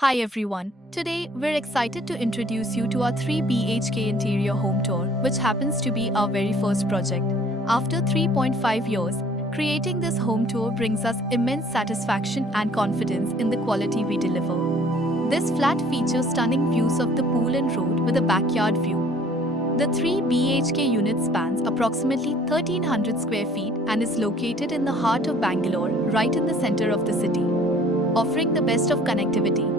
Hi everyone. Today we're excited to introduce you to our 3 BHK interior home tour, which happens to be our very first project. After 3.5 years, creating this home tour brings us immense satisfaction and confidence in the quality we deliver. This flat features stunning views of the pool and road with a backyard view. The 3 BHK unit spans approximately 1300 square feet and is located in the heart of Bangalore, right in the center of the city, offering the best of connectivity.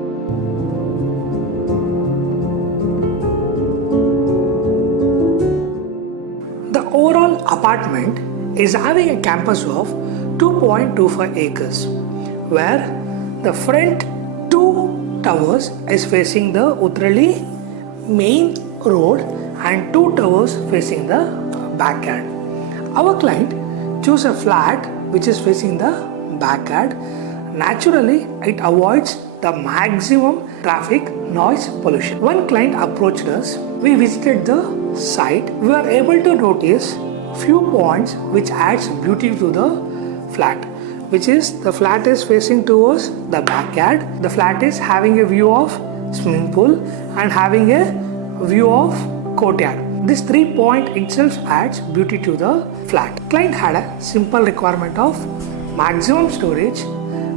The overall apartment is having a campus of 2.25 acres, where the front two towers is facing the Uttarali main road and two towers facing the backyard. Our client chose a flat which is facing the backyard. Naturally, it avoids the maximum traffic noise pollution. One client approached us. We visited the site. We were able to notice few points which adds beauty to the flat, which is the flat is facing towards the backyard. The flat is having a view of swimming pool and having a view of courtyard. This 3 point itself adds beauty to the flat. Client had a simple requirement of maximum storage,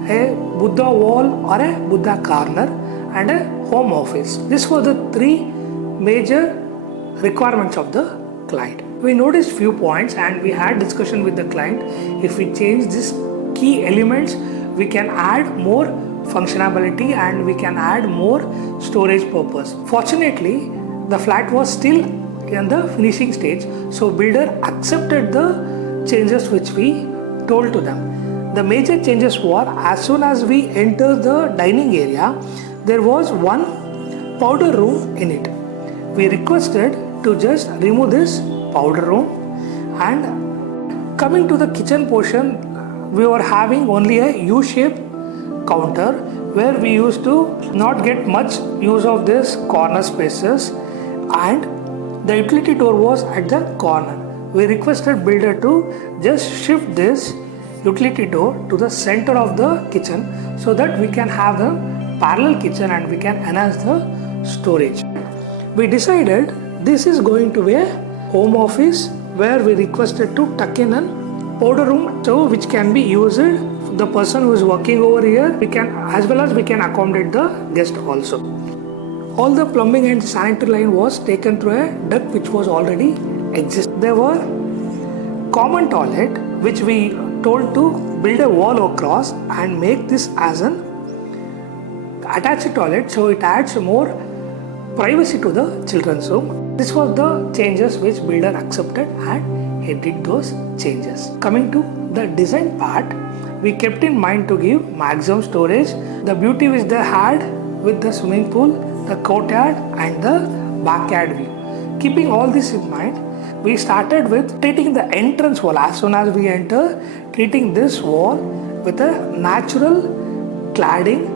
a Buddha wall or a Buddha corner and a home office. These were the three major requirements of the client. We noticed few points and we had discussion with the client. If we change these key elements, we can add more functionality and we can add more storage purpose. Fortunately, the flat was still in the finishing stage, so builder accepted the changes which we told to them. The major changes were, as soon as we enter the dining area, there was one powder room in it. We requested to just remove this powder room, and coming to the kitchen portion, we were having only a U-shaped counter where we used to not get much use of this corner spaces, and the utility door was at the corner. We requested builder to just shift this utility door to the center of the kitchen so that we can have the parallel kitchen and we can enhance the storage. We decided this is going to be a home office where we requested to tuck in an powder room, so which can be used. The person who is working over here, we can, as well as we can accommodate the guest also. All the plumbing and sanitary line was taken through a duct which was already exist. There were common toilet which we told to build a wall across and make this as an attached toilet, so it adds more privacy to the children's room. This was the changes which builder accepted and he did those changes. Coming to the design part, we kept in mind to give maximum storage, the beauty which they had with the swimming pool, the courtyard and the backyard view. Keeping all this in mind, we started with treating the entrance wall. As soon as we enter, treating this wall with a natural cladding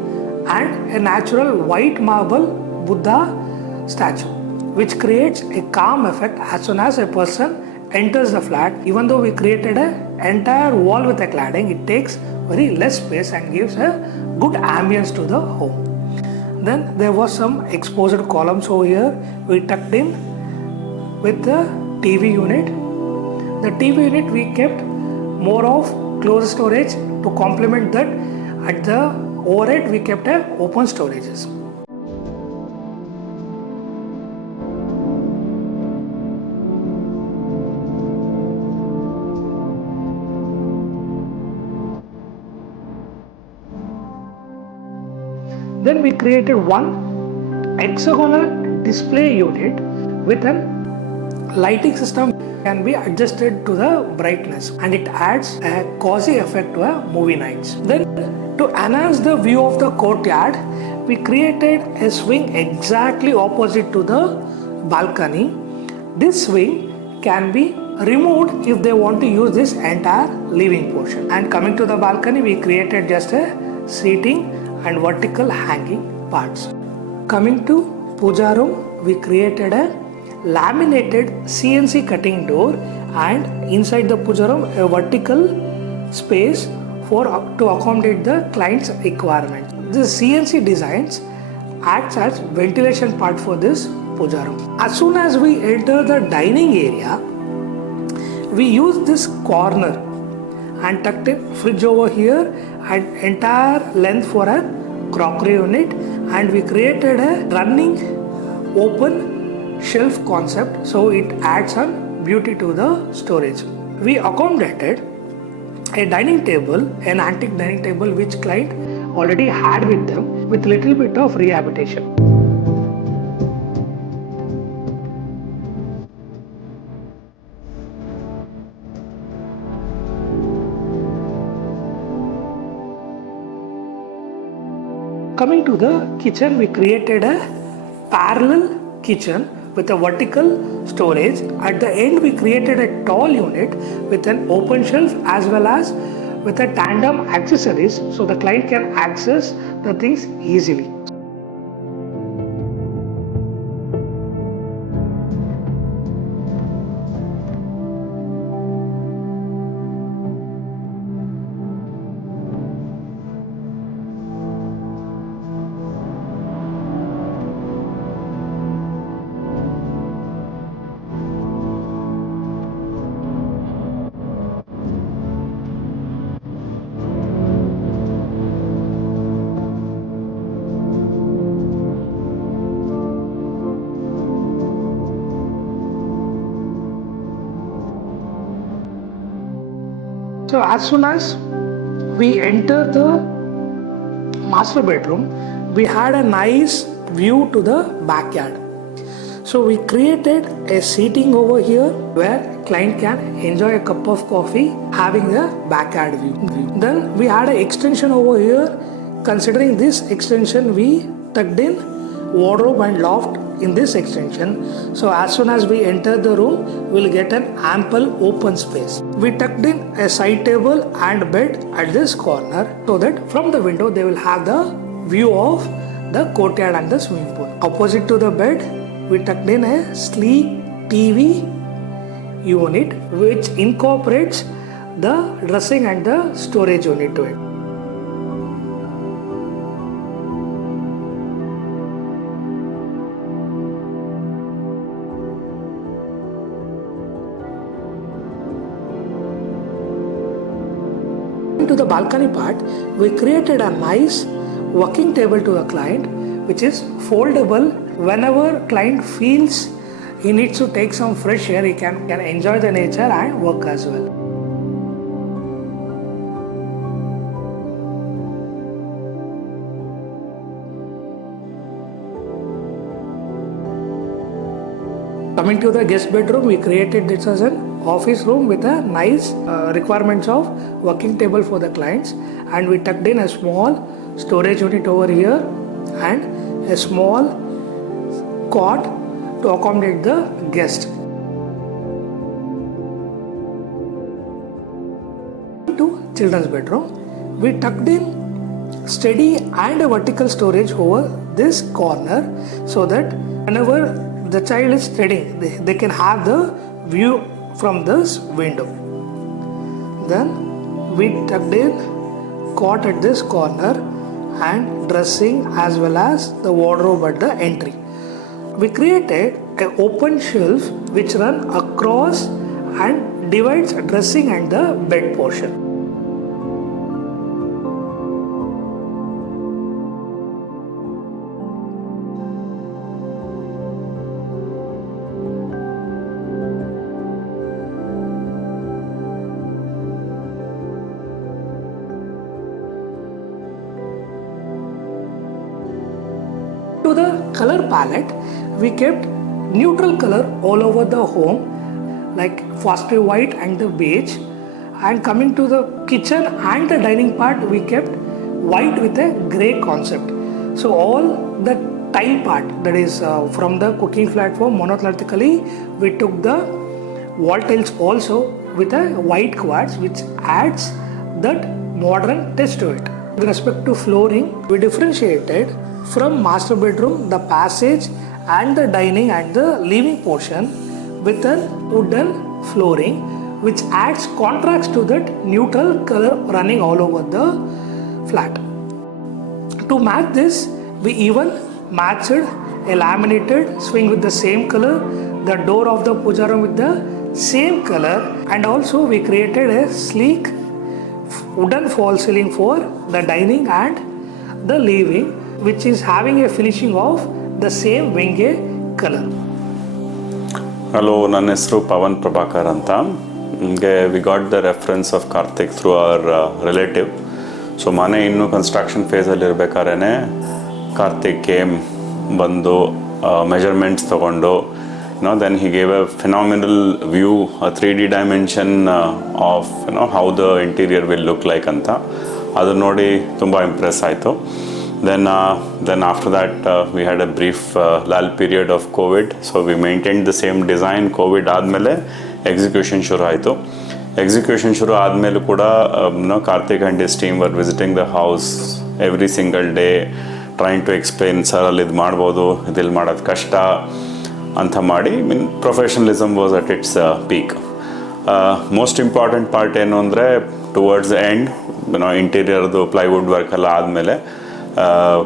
and a natural white marble Buddha statue, which creates a calm effect as soon as a person enters the flat. Even though we created an entire wall with a cladding, it takes very less space and gives a good ambience to the home. Then there was some exposed columns over here. We tucked in with the TV unit. The TV unit we kept more of closed storage to complement that. At the overhead we kept a open storages. Then we created one hexagonal display unit with a lighting system can be adjusted to the brightness and it adds a cozy effect to a movie nights. Then to enhance the view of the courtyard, we created a swing exactly opposite to the balcony. This swing can be removed if they want to use this entire living portion. And coming to the balcony, we created just a seating and vertical hanging parts. Coming to puja room, we created a laminated CNC cutting door and inside the puja room a vertical space to accommodate the client's requirement. The CNC designs acts as ventilation part for this puja room. As soon as we enter the dining area, we use this corner and tucked in fridge over here and entire length for a crockery unit, and we created a running open shelf concept, so it adds some beauty to the storage. We accommodated a dining table, an antique dining table which client already had with them, with little bit of rehabilitation. Coming to the kitchen, we created a parallel kitchen with a vertical storage. At the end, we created a tall unit with an open shelf as well as with a tandem accessories, so the client can access the things easily. So as soon as we enter the master bedroom, we had a nice view to the backyard. So we created a seating over here where client can enjoy a cup of coffee having a backyard view. Then we had an extension over here. Considering this extension, we tucked in wardrobe and loft in this extension. So as soon as we enter the room, we'll get an ample open space. We tucked in a side table and bed at this corner, so that from the window they will have the view of the courtyard and the swimming pool. Opposite to the bed, we tucked in a sleek TV unit which incorporates the dressing and the storage unit to it. To the balcony part, we created a nice working table to the client which is foldable. Whenever client feels he needs to take some fresh air, he can enjoy the nature and work as well. Coming to the guest bedroom, we created this as an office room with a nice requirements of working table for the clients, and we tucked in a small storage unit over here and a small cot to accommodate the guest. To children's bedroom, we tucked in steady and a vertical storage over this corner, so that whenever the child is studying, they can have the view from this window. Then we tucked in cot at this corner and dressing as well as the wardrobe at the entry. We created an open shelf which run across and divides dressing and the bed portion. To the color palette, we kept neutral color all over the home, like phosphate white and the beige. And coming to the kitchen and the dining part, we kept white with a grey concept. So all the tile part, that is from the cooking platform, monolithically we took the wall tiles also with a white quartz, which adds that modern touch to it. With respect to flooring, we differentiated from master bedroom the passage and the dining and the living portion with a wooden flooring, which adds contrast to that neutral color running all over the flat. To match this, we even matched a laminated swing with the same color, the door of the puja room with the same color, and also we created a sleek wooden fall ceiling for the dining and the living, which is having a finishing of the same wenge color. Hello, ನನ್ನ ಹೆಸರು ಪವನ್ ಪ್ರಭಾಕರ್ ಅಂತ. ನಮಗೆ we got the reference of Karthik through our relative. So ಮನೆ ಇನ್ನೂ construction ಫೇಸಲ್ಲಿ ಇರಬೇಕಾದ್ರೆ Karthik came ಬಂದು measurements ತೊಗೊಂಡು then he gave a phenomenal view, 3D dimension of how the interior will look like ಅಂತ. ಅದನ್ನು ನೋಡಿ ತುಂಬ ಇಂಪ್ರೆಸ್ ಆಯಿತು. Then after that we had a brief lull period of COVID, so we maintained the same design. COVID ಆದಮೇಲೆ execution ಶುರು ಆಯಿತು. Execution ಶುರು ಆದಮೇಲೂ ಕೂಡ Karthik and his team were visiting the house every single day, trying to explain, sir ಅಲ್ಲಿ ಇದು ಮಾಡ್ಬೋದು, ಇದಿಲ್ಲಿ ಮಾಡೋದು ಕಷ್ಟ ಅಂತ ಮಾಡಿ. Professionalism was at its peak. Most important part ಏನು ಅಂದರೆ ಟುವರ್ಡ್ಸ್ ದ ಎಂಡ್ ಇಂಟೀರಿಯರ್ದು ಪ್ಲೈವುಡ್ ವರ್ಕ್ ಎಲ್ಲ ಆದಮೇಲೆ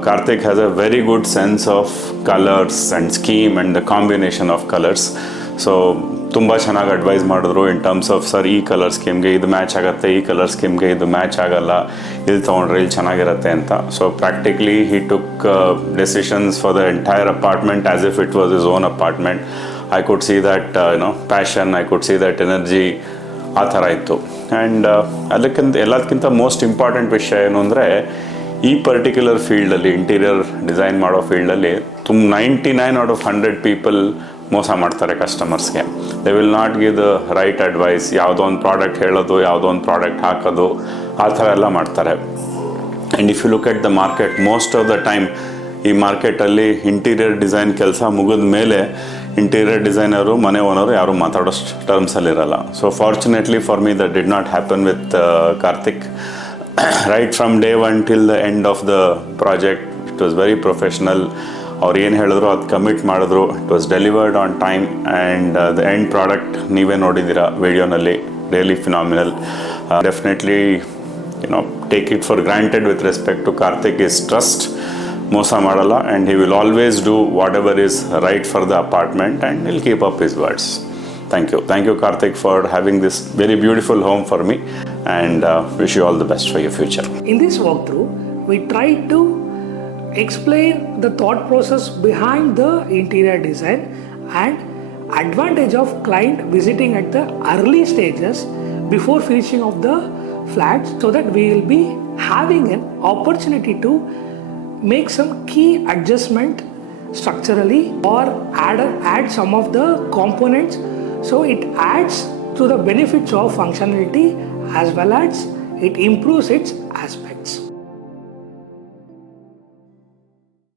Karthik has a very good sense of colors and scheme and the combination of colors. So ತುಂಬ ಚೆನ್ನಾಗಿ ಅಡ್ವೈಸ್ ಮಾಡಿದ್ರು ಇನ್ ಟರ್ಮ್ಸ್ ಆಫ್, ಸರ್ ಈ colour ಸ್ಕೀಮ್ಗೆ ಇದು ಮ್ಯಾಚ್ ಆಗುತ್ತೆ, ಈ ಕಲರ್ ಸ್ಕೀಮ್ಗೆ ಇದು ಮ್ಯಾಚ್ ಆಗಲ್ಲ, ಇಲ್ಲಿ ತೊಗೊಂಡ್ರೆ ಇಲ್ಲಿ ಚೆನ್ನಾಗಿರುತ್ತೆ ಅಂತ. So practically he took decisions for the entire apartment as if it was is own apartment. I could see that passion, I could see that energy, ಆ ಥರ ಇತ್ತು. ಆ್ಯಂಡ್ ಎಲ್ಲದಕ್ಕಿಂತ ಮೋಸ್ಟ್ ಇಂಪಾರ್ಟೆಂಟ್ ವಿಷಯ ಏನು ಅಂದರೆ, ಈ ಪರ್ಟಿಕ್ಯುಲರ್ ಫೀಲ್ಡಲ್ಲಿ, ಇಂಟೀರಿಯರ್ ಡಿಸೈನ್ ಮಾಡೋ ಫೀಲ್ಡಲ್ಲಿ 99 out of 100 ಪೀಪಲ್ ಮೋಸ ಮಾಡ್ತಾರೆ ಕಸ್ಟಮರ್ಸ್ಗೆ. They will not give the right advice. ಯಾವುದೋ ಒಂದು ಪ್ರಾಡಕ್ಟ್ ಹೇಳೋದು, ಯಾವುದೋ ಒಂದು ಪ್ರಾಡಕ್ಟ್ ಹಾಕೋದು, ಆ ಥರ ಎಲ್ಲ ಮಾಡ್ತಾರೆ. And if you look at the market, most of the time ಈ ಮಾರ್ಕೆಟಲ್ಲಿ ಇಂಟೀರಿಯರ್ ಡಿಸೈನ್ ಕೆಲಸ ಮುಗಿದ ಮೇಲೆ ಇಂಟೀರಿಯರ್ ಡಿಸೈನರು, ಮನೆ ಓನರು ಯಾರು ಮಾತಾಡೋಷ್ಟು ಟರ್ಮ್ಸಲ್ಲಿರಲ್ಲ. So fortunately for me that did not happen with Karthik. Right from day one till the end of the project, it was very professional. ಅವ್ರು ಏನು ಹೇಳಿದ್ರು ಅದು ಕಮಿಟ್ ಮಾಡಿದ್ರು. It was delivered on time and the end product ನೀವೇ ನೋಡಿದ್ದೀರಾ ವಿಡಿಯೋನಲ್ಲಿ, really phenomenal. Definitely take it for granted with respect to Karthik. His trust, ಮೋಸ ಮಾಡಲ್ಲ, and he will always do whatever is right for the apartment and will keep up his words. Thank you Karthik for having this very beautiful home for me, and wish you all the best for your future. In this walkthrough, we tried to explain the thought process behind the interior design and advantage of client visiting at the early stages before finishing of the flat, so that we will be having an opportunity to make some key adjustment structurally or add some of the components. So it adds to the benefits of functionality as well as it improves its aspects.